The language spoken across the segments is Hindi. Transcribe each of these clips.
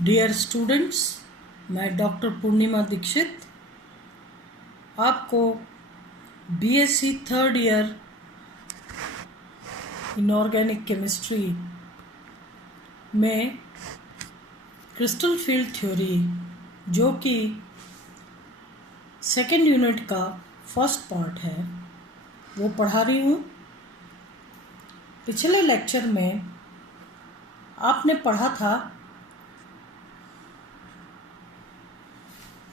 डियर स्टूडेंट्स, मैं डॉक्टर पूर्णिमा दीक्षित आपको BSc third year inorganic chemistry में क्रिस्टल फील्ड थ्योरी जो कि सेकेंड यूनिट का फर्स्ट पार्ट है वो पढ़ा रही हूँ। पिछले लेक्चर में आपने पढ़ा था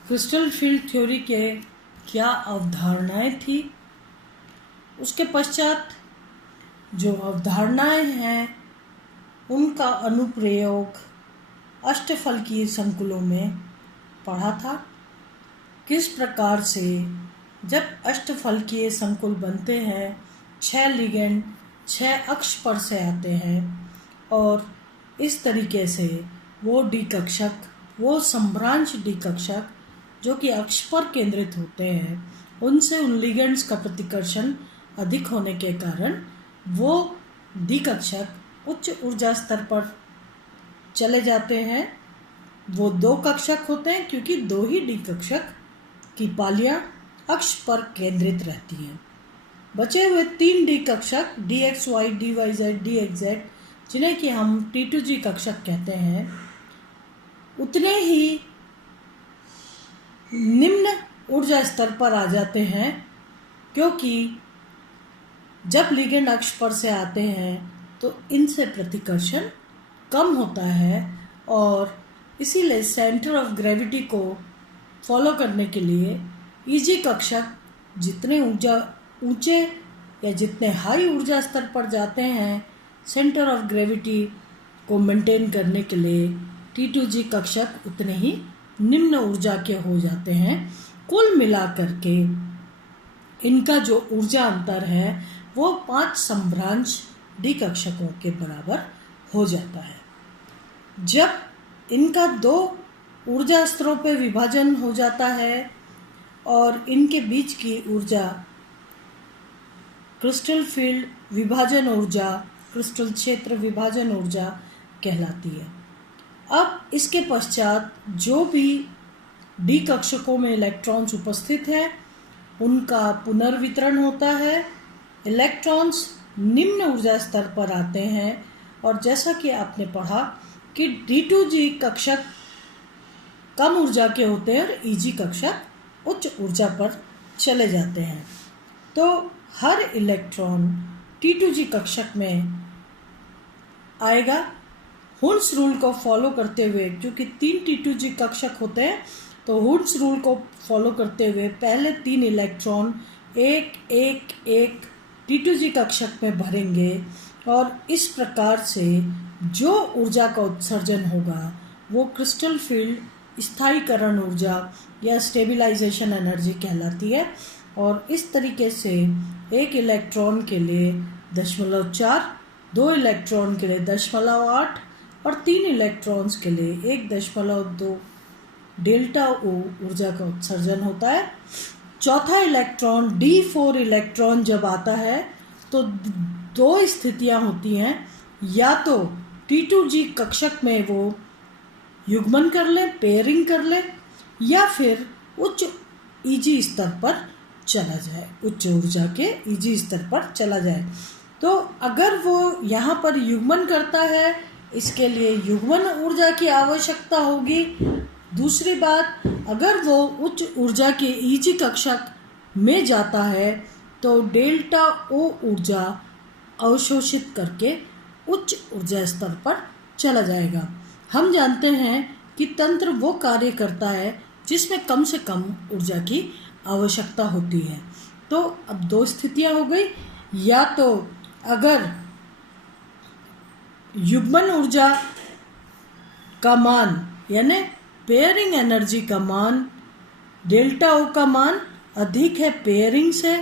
क्रिस्टल फील्ड थ्योरी के क्या अवधारणाएं थी। उसके पश्चात जो अवधारणाएं हैं उनका अनुप्रयोग अष्टफलकीय संकुलों में पढ़ा था। किस प्रकार से जब अष्टफलकीय संकुल बनते हैं 6 लिगेंड 6 अक्ष पर से आते हैं और इस तरीके से वो डी कक्षक वो सम्भ्रांश डी कक्षक जो कि अक्ष पर केंद्रित होते हैं उनसे उन लिगेंड्स का प्रतिकर्षण अधिक होने के कारण वो डी कक्षक उच्च ऊर्जा स्तर पर चले जाते हैं। वो 2 कक्षक होते हैं क्योंकि 2 ही डी कक्षक की पालियां अक्ष पर केंद्रित रहती हैं। बचे हुए 3 डी कक्षक d x Y D Y Z D x z जिन्हें कि हम T2G कक्षक कहते हैं उतने ही निम्न ऊर्जा स्तर पर आ जाते हैं क्योंकि जब लिगेंड अक्ष पर से आते हैं तो इनसे प्रतिकर्षण कम होता है और इसीलिए सेंटर ऑफ ग्रेविटी को फॉलो करने के लिए ईजी कक्षक जितने ऊंचे या जितने हाई ऊर्जा स्तर पर जाते हैं सेंटर ऑफ ग्रेविटी को मेंटेन करने के लिए T2G कक्षक उतने ही निम्न ऊर्जा के हो जाते हैं। कुल मिलाकर के इनका जो ऊर्जा अंतर है वो 5 सम्भ्रांश डी कक्षकों के बराबर हो जाता है। जब इनका 2 ऊर्जा स्तरों पे विभाजन हो जाता है और इनके बीच की ऊर्जा क्रिस्टल फील्ड विभाजन ऊर्जा क्रिस्टल क्षेत्र विभाजन ऊर्जा कहलाती है। अब इसके पश्चात जो भी डी कक्षकों में इलेक्ट्रॉन्स उपस्थित हैं उनका पुनर्वितरण होता है। इलेक्ट्रॉन्स निम्न ऊर्जा स्तर पर आते हैं और जैसा कि आपने पढ़ा कि D2G कक्षक कम ऊर्जा के होते हैं और EG कक्षक उच्च ऊर्जा पर चले जाते हैं। तो हर इलेक्ट्रॉन T2G कक्षक में आएगा। हुड्स रूल को फॉलो करते हुए क्योंकि 3 T2G कक्षक होते हैं तो हुड्स रूल को फॉलो करते हुए पहले 3 इलेक्ट्रॉन एक T2G कक्षक में भरेंगे और इस प्रकार से जो ऊर्जा का उत्सर्जन होगा वो क्रिस्टल फील्ड स्थायीकरण ऊर्जा या स्टेबिलाइजेशन एनर्जी कहलाती है। और इस तरीके से 1 इलेक्ट्रॉन के लिए 0.4, 2 इलेक्ट्रॉन के लिए 0.8 और 3 इलेक्ट्रॉन्स के लिए 1.2 डेल्टा O ऊर्जा का उत्सर्जन होता है। चौथा इलेक्ट्रॉन D4 इलेक्ट्रॉन जब आता है तो 2 स्थितियां होती हैं, या तो T2G कक्षक में वो युग्मन कर ले पेयरिंग कर ले या फिर उच्च EG स्तर पर चला जाए उच्च ऊर्जा के EG स्तर पर चला जाए। तो अगर वो यहाँ पर युग्मन करता है इसके लिए युग्मन ऊर्जा की आवश्यकता होगी। दूसरी बात, अगर वो उच्च ऊर्जा के EG कक्षक में जाता है तो डेल्टा O ऊर्जा अवशोषित करके उच्च ऊर्जा स्तर पर चला जाएगा। हम जानते हैं कि तंत्र वो कार्य करता है जिसमें कम से कम ऊर्जा की आवश्यकता होती है। तो अब 2 स्थितियां हो गई, या तो अगर युग्मन ऊर्जा का मान यानी पेयरिंग एनर्जी का मान डेल्टा O का मान अधिक है पेयरिंग से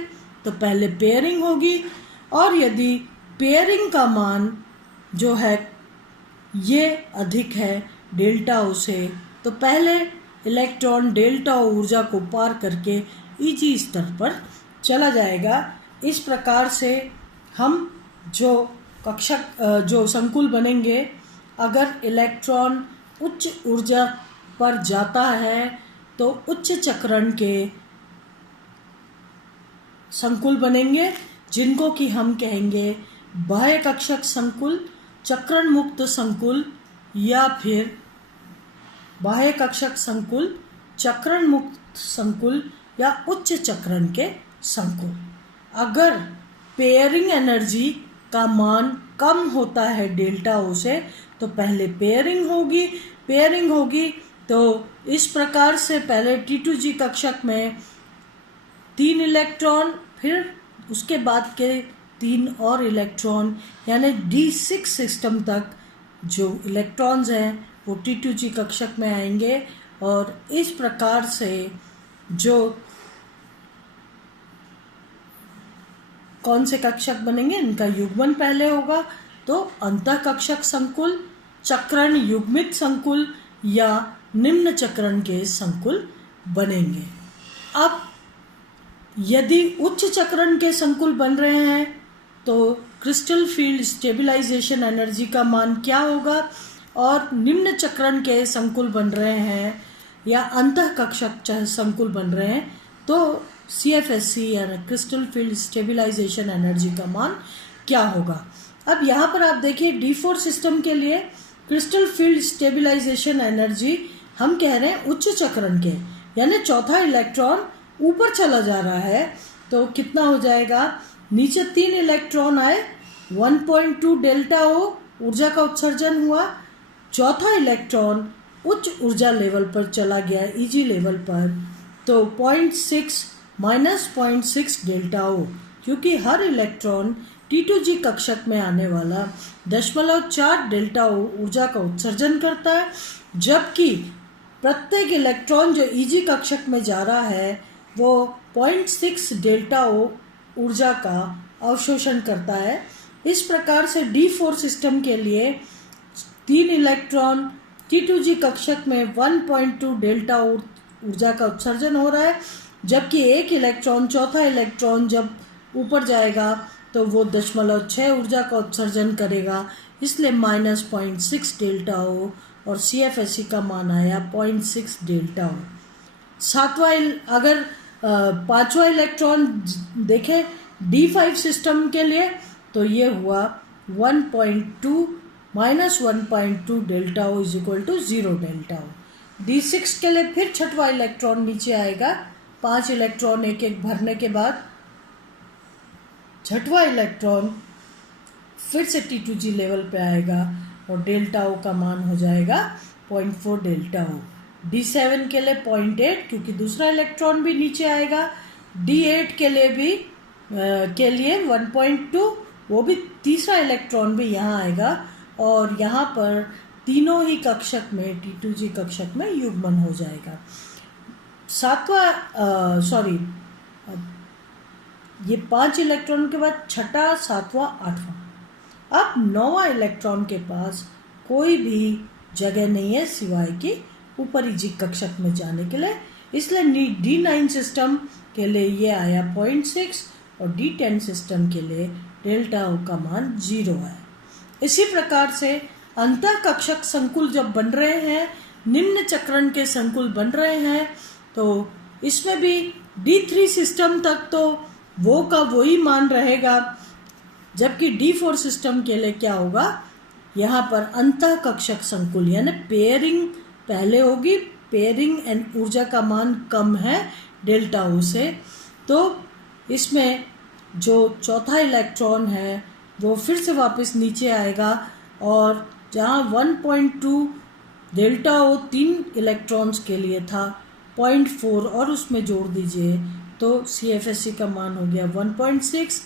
तो पहले पेयरिंग होगी, और यदि पेयरिंग का मान जो है ये अधिक है डेल्टा O से तो पहले इलेक्ट्रॉन डेल्टा O ऊर्जा को पार करके EG स्तर पर चला जाएगा। इस प्रकार से हम जो संकुल बनेंगे, अगर इलेक्ट्रॉन उच्च ऊर्जा पर जाता है तो उच्च चक्रण के संकुल बनेंगे, जिनको कि हम कहेंगे बाह्य कक्षक संकुल, चक्रण मुक्त संकुल या फिर बाह्य कक्षक संकुल, चक्रण मुक्त संकुल या उच्च चक्रण के संकुल। अगर पेयरिंग एनर्जी का मान कम होता है डेल्टा ओ से तो पहले पेयरिंग होगी तो इस प्रकार से पहले T2G कक्षक में 3 इलेक्ट्रॉन, फिर उसके बाद के 3 और इलेक्ट्रॉन, यानी D6 सिस्टम तक जो इलेक्ट्रॉन्स हैं वो T2G कक्षक में आएंगे। और इस प्रकार से जो कौन से कक्षक बनेंगे, इनका युग्मन पहले होगा तो अंतः कक्षक संकुल, चक्रण युग्मित संकुल या निम्न चक्रण के संकुल बनेंगे। अब यदि उच्च चक्रण के संकुल बन रहे हैं तो क्रिस्टल फील्ड स्टेबलाइजेशन एनर्जी का मान क्या होगा, और निम्न चक्रण के संकुल बन रहे हैं या अंतः कक्षक संकुल बन रहे हैं तो CFSE यानी क्रिस्टल फील्ड स्टेबलाइजेशन एनर्जी का मान क्या होगा। अब यहाँ पर आप देखिए D4 सिस्टम के लिए क्रिस्टल फील्ड स्टेबलाइजेशन एनर्जी हम कह रहे हैं उच्च चक्रण के, यानी चौथा इलेक्ट्रॉन ऊपर चला जा रहा है तो कितना हो जाएगा, नीचे 3 इलेक्ट्रॉन आए, 1.2 डेल्टा ओ ऊर्जा का उत्सर्जन हुआ, चौथा इलेक्ट्रॉन उच्च ऊर्जा लेवल पर चला गया EG लेवल पर तो 0.6 माइनस 0.6 डेल्टा ओ, क्योंकि हर इलेक्ट्रॉन T2G कक्षक में आने वाला 0.4 डेल्टा ओ ऊर्जा का उत्सर्जन करता है, जबकि प्रत्येक इलेक्ट्रॉन जो EG कक्षक में जा रहा है वो 0.6 डेल्टा ओ ऊर्जा का अवशोषण करता है। इस प्रकार से D4 सिस्टम के लिए 3 इलेक्ट्रॉन T2G कक्षक में 1.2 डेल्टा ऊर्जा का उत्सर्जन हो रहा है, जबकि एक इलेक्ट्रॉन, चौथा इलेक्ट्रॉन जब ऊपर जाएगा तो वो 0.6 ऊर्जा का उत्सर्जन करेगा, इसलिए माइनस 0.6 डेल्टा ओ और CFSE का मान आया 0.6 डेल्टा ओ। अगर पांचवा इलेक्ट्रॉन देखें D5 सिस्टम के लिए तो ये हुआ 1.2 minus 1.2 delta O is equal to 0 delta O. D6 के लिए फिर छठवां इलेक्ट्रॉन नीचे आएगा, 5 इलेक्ट्रॉन एक एक भरने के बाद छठवां इलेक्ट्रॉन फिर से T2G लेवल पे आएगा और डेल्टा ओ का मान हो जाएगा 0.4 डेल्टा ओ। D7 के लिए 0.8 क्योंकि दूसरा इलेक्ट्रॉन भी नीचे आएगा, D8 के लिए 1.2, वो भी तीसरा इलेक्ट्रॉन भी यहाँ आएगा और यहाँ पर तीनों ही कक्षक में T2G कक्षक में युग्मन हो जाएगा। ये 5 इलेक्ट्रॉन के बाद छठा, सातवां, आठवां। अब 9वां इलेक्ट्रॉन के पास कोई भी जगह नहीं है सिवाय कि ऊपरी जी कक्षक में जाने के लिए, इसलिए D9 सिस्टम के लिए ये आया 0.6 और D10 सिस्टम के लिए डेल्टा ओ का मान 0 है। इसी प्रकार से अंतः कक्षक संकुल जब बन रहे हैं, निम्न चक्रण के संकुल बन रहे हैं, तो इसमें भी D3 सिस्टम तक तो वो का वही मान रहेगा, जबकि D4 सिस्टम के लिए क्या होगा, यहाँ पर अंतः कक्षक संकुल यानी पेयरिंग पहले होगी, पेयरिंग एंड ऊर्जा का मान कम है डेल्टा ओ से, तो इसमें जो चौथा इलेक्ट्रॉन है वो फिर से वापस नीचे आएगा और जहाँ 1.2 डेल्टा ओ 3 इलेक्ट्रॉन्स के लिए था, 0.4 और उसमें जोड़ दीजिए तो CFSE का मान हो गया 1.6।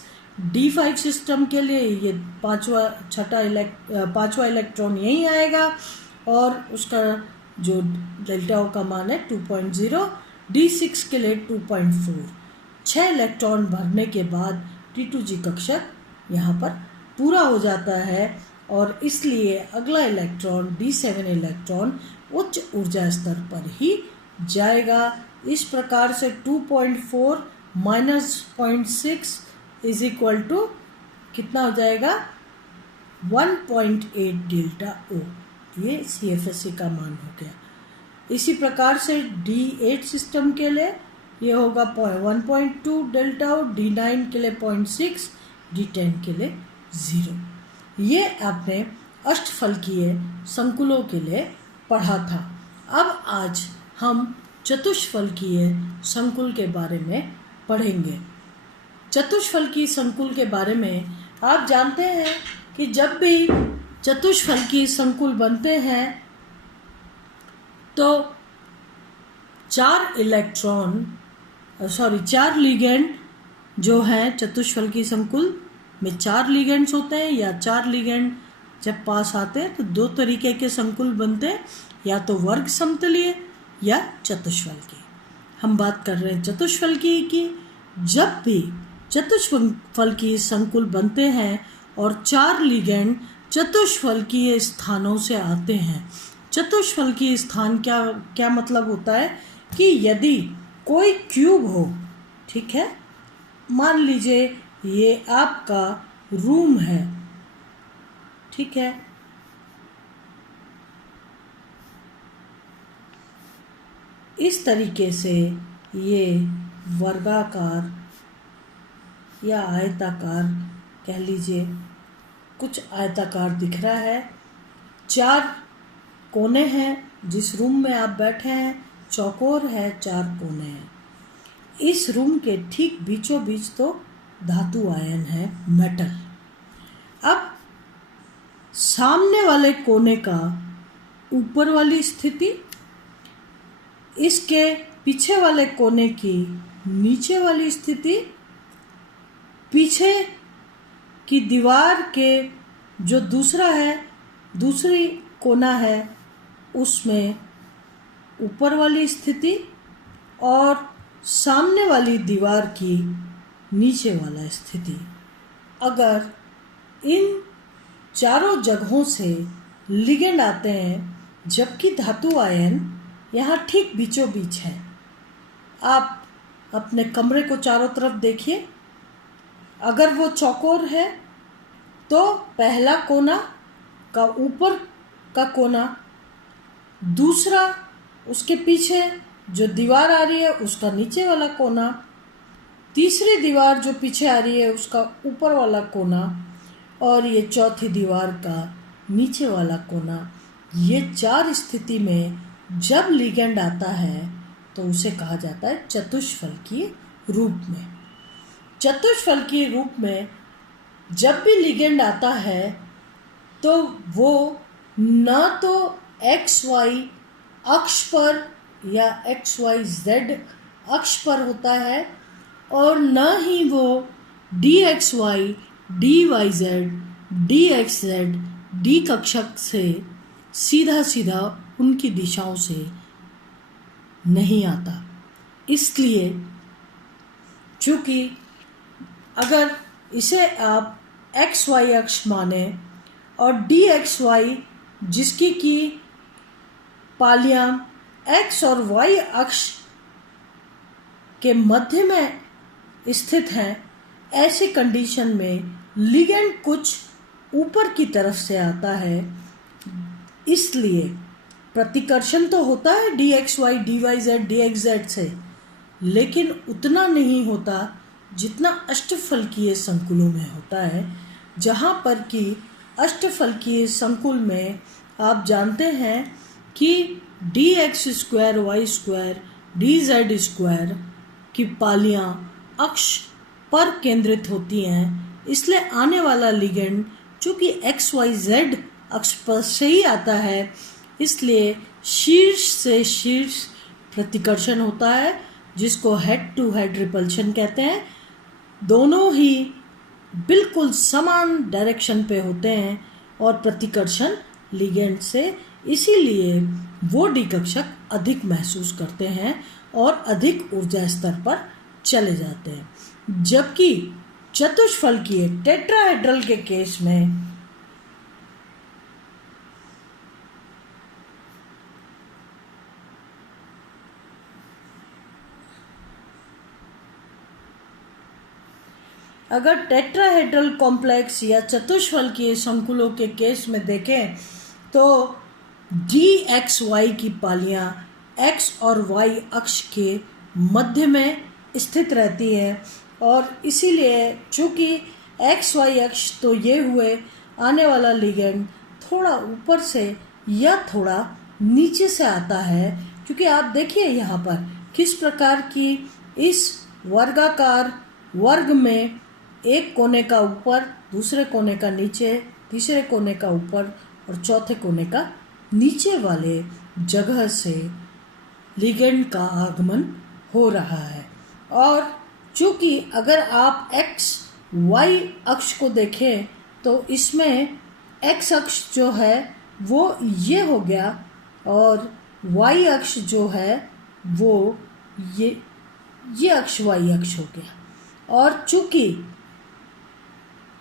D5 सिस्टम के लिए ये पांचवा इलेक्ट्रॉन यहीं आएगा और उसका जो डेल्टा ओ का मान है 2.0। D6 के लिए 2.4। 6 इलेक्ट्रॉन भरने के बाद T2G कक्षक यहाँ पर पूरा हो जाता है और इसलिए अगला इलेक्ट्रॉन D7 इलेक्ट्रॉन उच्च ऊर्जा स्तर पर ही जाएगा। इस प्रकार से 2.4 माइनस 0.6 इज इक्वल टू कितना हो जाएगा, 1.8 डेल्टा ओ। ये CFSE का मान हो गया। इसी प्रकार से D8 सिस्टम के लिए ये होगा 1.2 डेल्टा और D9 के लिए 0.6, D10 के लिए 0। ये आपने अष्टफलकीय संकुलों के लिए पढ़ा था। अब आज हम चतुष्फलकीय संकुल के बारे में पढ़ेंगे। चतुष्फलकीय संकुल के बारे में आप जानते हैं कि जब भी चतुष्फलकीय संकुल बनते हैं तो चार लिगेंड जो हैं चतुष्फलकीय संकुल में 4 लिगेंड्स होते हैं, या 4 लिगेंड जब पास आते हैं तो 2 तरीके के संकुल बनते हैं, या तो वर्ग समतलीय या चतुष्फलकीय। हम बात कर रहे हैं चतुष्फलकीय की। जब भी चतुष्फलकीय संकुल बनते हैं और 4 लिगेंड चतुष्फलकीय स्थानों से आते हैं। चतुष्फलकीय स्थान क्या मतलब होता है कि यदि कोई क्यूब हो, ठीक है, मान लीजिए ये आपका रूम है, ठीक है, इस तरीके से ये वर्गाकार या आयताकार कह लीजिए, कुछ आयताकार दिख रहा है। 4 कोने हैं, जिस रूम में आप बैठे हैं चौकोर है, 4 कोने हैं। इस रूम के ठीक बीचों बीच तो धातु आयन है, मेटल। अब सामने वाले कोने का ऊपर वाली स्थिति, इसके पीछे वाले कोने की नीचे वाली स्थिति, पीछे की दीवार के जो दूसरी कोना है उसमें ऊपर वाली स्थिति, और सामने वाली दीवार की नीचे वाला स्थिति। अगर इन चारों जगहों से लिगेंड आते हैं जबकि धातु आयन यहाँ ठीक बीचों बीच है, आप अपने कमरे को चारों तरफ देखिए। अगर वो चौकोर है तो पहला कोना का ऊपर का कोना, दूसरा उसके पीछे जो दीवार आ रही है उसका नीचे वाला कोना, तीसरी दीवार जो पीछे आ रही है उसका ऊपर वाला कोना, और ये चौथी दीवार का नीचे वाला कोना। ये 4 स्थिति में जब लिगेंड आता है तो उसे कहा जाता है चतुष्फलकीय रूप में। चतुष्फलकीय रूप में जब भी लिगेंड आता है तो वो न तो XY अक्ष पर या XYZ अक्ष पर होता है, और न ही वो DXY, DYZ, DXZ, D कक्षक से सीधा उनकी दिशाओं से नहीं आता। इसलिए चूँकि अगर इसे आप XY अक्ष माने और DXY जिसकी की पालियां X और Y अक्ष के मध्य में स्थित हैं, ऐसी कंडीशन में लिगेंड कुछ ऊपर की तरफ से आता है। इसलिए प्रतिकर्षण तो होता है DXY, DYZ, DXZ से, लेकिन उतना नहीं होता जितना अष्टफलकीय संकुलों में होता है, जहाँ पर कि अष्टफलकीय संकुल में आप जानते हैं कि DX² Y² DZ² की पालियां अक्ष पर केंद्रित होती हैं। इसलिए आने वाला लिगेंड चूँकि XYZ अक्ष पर से ही आता है, इसलिए शीर्ष से शीर्ष प्रतिकर्षण होता है, जिसको हेड टू हेड रिपल्शन कहते हैं। दोनों ही बिल्कुल समान डायरेक्शन पे होते हैं और प्रतिकर्षण लिगेंड से, इसीलिए वो डी कक्षक अधिक महसूस करते हैं और अधिक ऊर्जा स्तर पर चले जाते हैं। जबकि चतुष्फलकीय टेट्राहेड्रल के केस में अगर टेट्राहेड्रल कॉम्प्लेक्स या चतुष्फलकीय संकुलों के केस में देखें तो डी एक्स वाई की पालियां एक्स और वाई अक्ष के मध्य में स्थित रहती है और इसीलिए चूँकि एक्स वाई अक्ष तो ये हुए, आने वाला लिगेंड थोड़ा ऊपर से या थोड़ा नीचे से आता है, क्योंकि आप देखिए यहाँ पर किस प्रकार की इस वर्गाकार वर्ग में एक कोने का ऊपर, दूसरे कोने का नीचे, तीसरे कोने का ऊपर और चौथे कोने का नीचे वाले जगह से लिगेंड का आगमन हो रहा है। और चूँकि अगर आप एक्स वाई अक्ष को देखें तो इसमें एक्स अक्ष जो है वो ये हो गया और वाई अक्ष जो है वो ये अक्ष वाई अक्ष हो गया। और चूँकि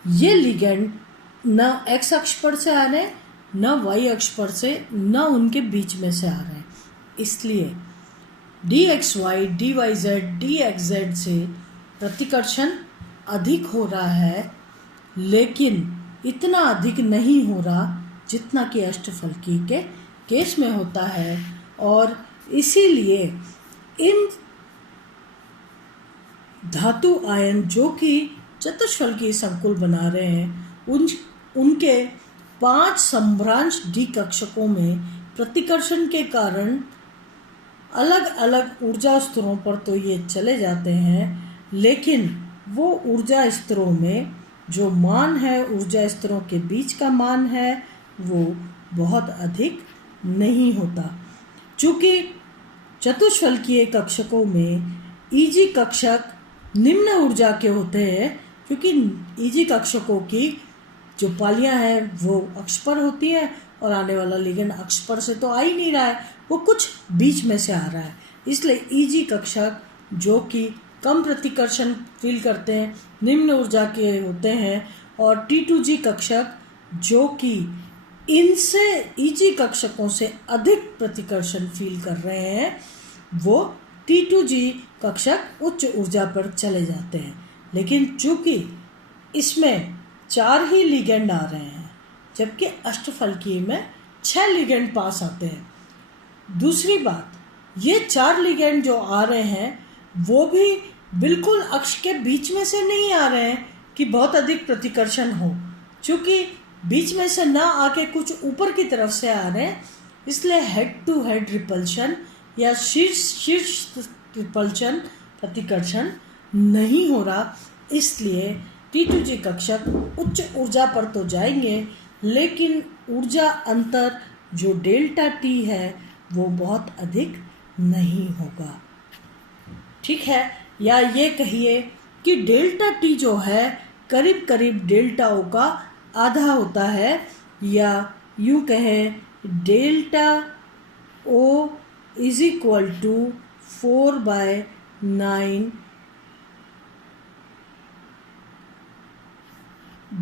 ये लिगेंड न एक्स अक्ष पर से आ रहे, न वाई अक्ष पर से, न उनके बीच में से आ रहे हैं, इसलिए D x Y, D Y Z, D x Z से प्रतिकर्षण अधिक हो रहा है, लेकिन इतना अधिक नहीं हो रहा जितना कि अष्टफलकीय के केस में होता है। और इसीलिए इन धातु आयन जो कि चतुष्फलकीय संकुल बना रहे हैं उनके 5 सम्भ्रांश डी कक्षकों में प्रतिकर्षण के कारण अलग अलग ऊर्जा स्तरों पर तो ये चले जाते हैं, लेकिन वो ऊर्जा स्तरों में जो मान है, ऊर्जा स्तरों के बीच का मान है, वो बहुत अधिक नहीं होता। चूँकि चतुष्फलकीय कक्षकों में ईजी कक्षक निम्न ऊर्जा के होते हैं, क्योंकि ईजी कक्षकों की जो पालियां हैं वो अक्ष पर होती हैं और आने वाला लिगेंड अक्ष पर से तो आ ही नहीं रहा है, वो कुछ बीच में से आ रहा है। इसलिए ईजी कक्षक जो कि कम प्रतिकर्षण फील करते हैं, निम्न ऊर्जा के होते हैं, और T2G कक्षक जो कि इनसे ईजी कक्षकों से अधिक प्रतिकर्षण फील कर रहे हैं, वो T2G कक्षक उच्च ऊर्जा पर चले जाते हैं। लेकिन चूँकि इसमें 4 ही लिगेंड आ रहे हैं, जबकि अष्टफलकीय में 6 लिगेंड पास आते हैं। दूसरी बात, ये 4 लिगेंड जो आ रहे हैं वो भी बिल्कुल अक्ष के बीच में से नहीं आ रहे हैं कि बहुत अधिक प्रतिकर्षण हो, चूँकि बीच में से ना आके कुछ ऊपर की तरफ से आ रहे हैं, इसलिए हेड टू हेड रिपल्शन या शीर्ष रिपल्शन प्रतिकर्षण नहीं हो रहा। इसलिए T2G कक्षक उच्च ऊर्जा पर तो जाएंगे, लेकिन ऊर्जा अंतर जो डेल्टा टी है वो बहुत अधिक नहीं होगा। ठीक है, या ये कहिए कि डेल्टा टी जो है करीब करीब डेल्टा ओ का आधा होता है, या यूँ कहें delta O is equal to 4/9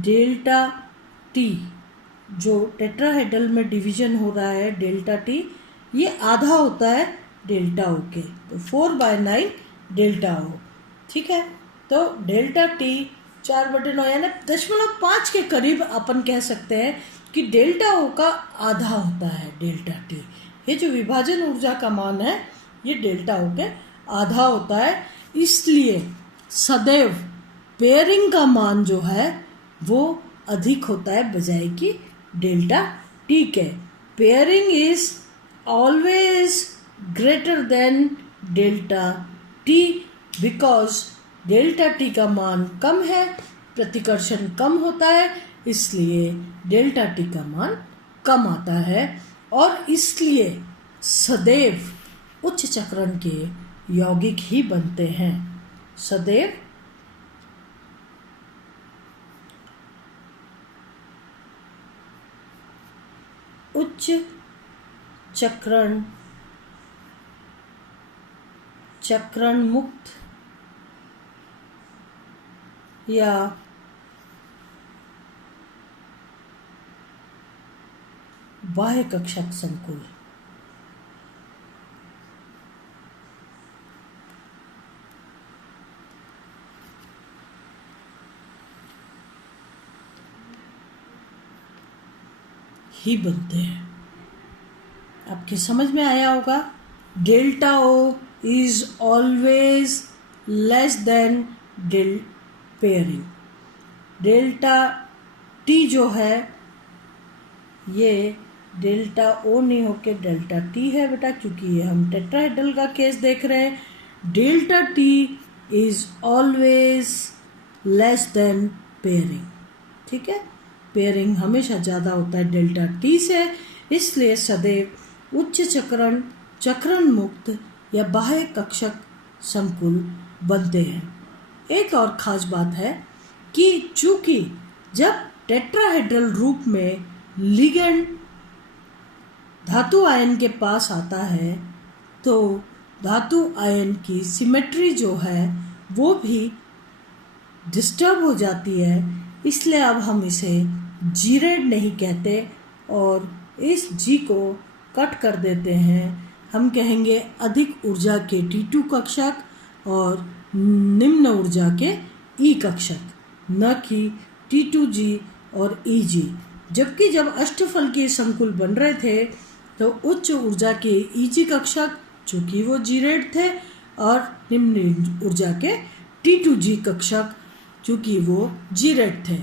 delta T. जो टेट्राहेड्रल में डिवीजन हो रहा है डेल्टा टी, ये आधा होता है डेल्टा ओ के, तो 4/9 डेल्टा ओ। ठीक है, तो डेल्टा टी 4/9 यानी 0.5 के करीब अपन कह सकते हैं कि डेल्टा ओ का आधा होता है डेल्टा टी। ये जो विभाजन ऊर्जा का मान है ये डेल्टा ओ के आधा होता है। इसलिए सदैव पेयरिंग का मान जो है वो अधिक होता है बजाय कि डेल्टा टी के। Pairing is always greater than delta T because delta T का मान कम है, प्रतिकर्षण कम होता है, इसलिए डेल्टा टी का मान कम आता है। और इसलिए सदैव उच्च चक्रण के यौगिक ही बनते हैं। सदैव उच्च चक्रण मुक्त या बाह्य कक्षक संकुल ही बनते हैं। आपके समझ में आया होगा। Delta O is always less than pairing. Delta T जो है ये डेल्टा ओ नहीं होके डेल्टा टी है बेटा, क्योंकि ये हम टेट्राहेड्रल का केस देख रहे हैं। Delta T is always less than pairing. ठीक है, पेयरिंग हमेशा ज़्यादा होता है डेल्टा टी से, इसलिए सदैव उच्च चक्रण मुक्त या बाह्य कक्षक संकुल बनते हैं। एक और ख़ास बात है कि चूंकि जब टेट्राहेड्रल रूप में लिगेंड धातु आयन के पास आता है तो धातु आयन की सिमेट्री जो है वो भी डिस्टर्ब हो जाती है, इसलिए अब हम इसे जीरेड नहीं कहते और इस जी को कट कर देते हैं। हम कहेंगे अधिक ऊर्जा के T2 कक्षक और निम्न ऊर्जा के ई कक्षक, न कि T2G और EG। जबकि जब अष्टफलकीय संकुल बन रहे थे तो उच्च ऊर्जा के EG कक्षक चूँकि वो जीरेड थे और निम्न ऊर्जा के T2G कक्षक चूँकि वो जीरेड थे।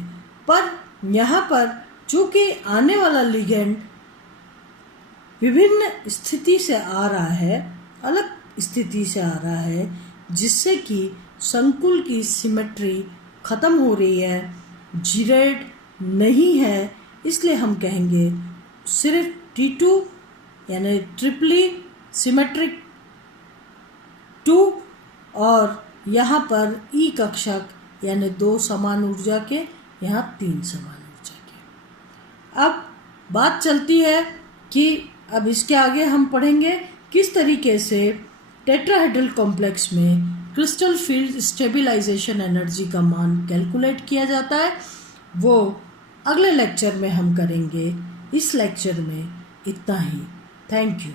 पर यहाँ पर चूँकि आने वाला लिगेंड विभिन्न स्थिति से आ रहा है, अलग स्थिति से आ रहा है, जिससे कि संकुल की सिमेट्री खत्म हो रही है, जीरेड नहीं है, इसलिए हम कहेंगे सिर्फ T2 यानी ट्रिपली सिमेट्रिक 2 और यहाँ पर ई कक्षक यानी 2 समान ऊर्जा के, यहाँ 3 समान ऊर्जा के। अब बात चलती है कि अब इसके आगे हम पढ़ेंगे किस तरीके से टेट्राहेड्रल कॉम्प्लेक्स में क्रिस्टल फील्ड स्टेबलाइजेशन एनर्जी का मान कैलकुलेट किया जाता है। वो अगले लेक्चर में हम करेंगे। इस लेक्चर में इतना ही। Thank you.